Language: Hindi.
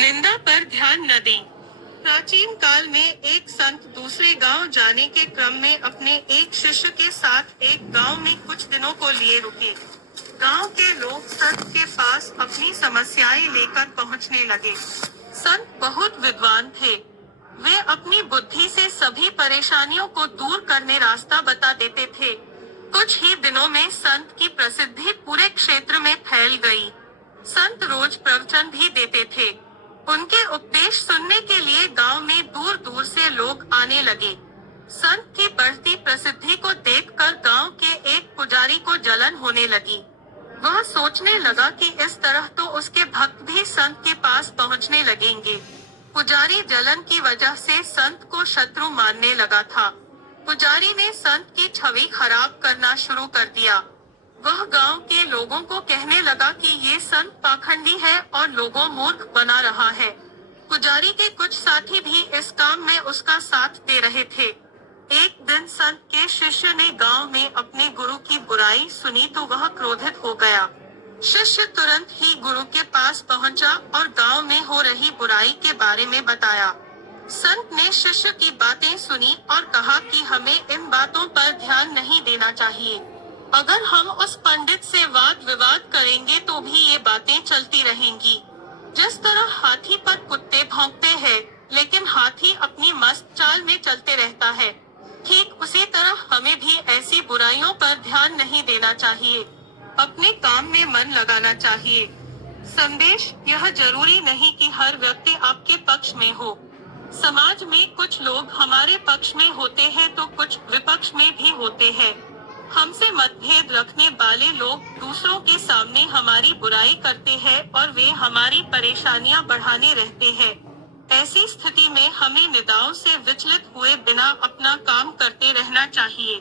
निंदा पर ध्यान न दें। प्राचीन काल में एक संत दूसरे गांव जाने के क्रम में अपने एक शिष्य के साथ एक गांव में कुछ दिनों को लिए रुके। गांव के लोग संत के पास अपनी समस्याएं लेकर पहुंचने लगे। संत बहुत विद्वान थे। वे अपनी बुद्धि से सभी परेशानियों को दूर करने रास्ता बता देते थे। कुछ ही दिनों में संत की प्रसिद्धि पूरे क्षेत्र में फैल गई। संत रोज प्रवचन भी देते थे। उनके उपदेश सुनने के लिए गांव में दूर दूर से लोग आने लगे। संत की बढ़ती प्रसिद्धि को देखकर गांव के एक पुजारी को जलन होने लगी। वह सोचने लगा कि इस तरह तो उसके भक्त भी संत के पास पहुंचने लगेंगे। पुजारी जलन की वजह से संत को शत्रु मानने लगा था। पुजारी ने संत की छवि खराब करना शुरू कर दिया। वह गांव के लोगों को कहने लगा कि ये संत पाखंडी है और लोगों मूर्ख बना रहा है। पुजारी के कुछ साथी भी इस काम में उसका साथ दे रहे थे। एक दिन संत के शिष्य ने गांव में अपने गुरु की बुराई सुनी तो वह क्रोधित हो गया। शिष्य तुरंत ही गुरु के पास पहुंचा और गांव में हो रही बुराई के बारे में बताया। संत ने शिष्य की बातें सुनी और कहा कि हमें इन बातों पर ध्यान नहीं देना चाहिए। अगर हम उस पंडित से वाद विवाद करेंगे तो भी ये बातें चलती रहेंगी। जिस तरह हाथी पर कुत्ते भौंकते हैं, लेकिन हाथी अपनी मस्त चाल में चलते रहता है, ठीक उसी तरह हमें भी ऐसी बुराइयों पर ध्यान नहीं देना चाहिए। अपने काम में मन लगाना चाहिए। संदेश: यह जरूरी नहीं कि हर व्यक्ति आपके पक्ष में हो। समाज में कुछ लोग हमारे पक्ष में होते हैं तो कुछ विपक्ष में भी होते हैं। हमसे मतभेद रखने वाले लोग दूसरों के सामने हमारी बुराई करते हैं और वे हमारी परेशानियां बढ़ाने रहते हैं। ऐसी स्थिति में हमें निंदाओं से विचलित हुए बिना अपना काम करते रहना चाहिए।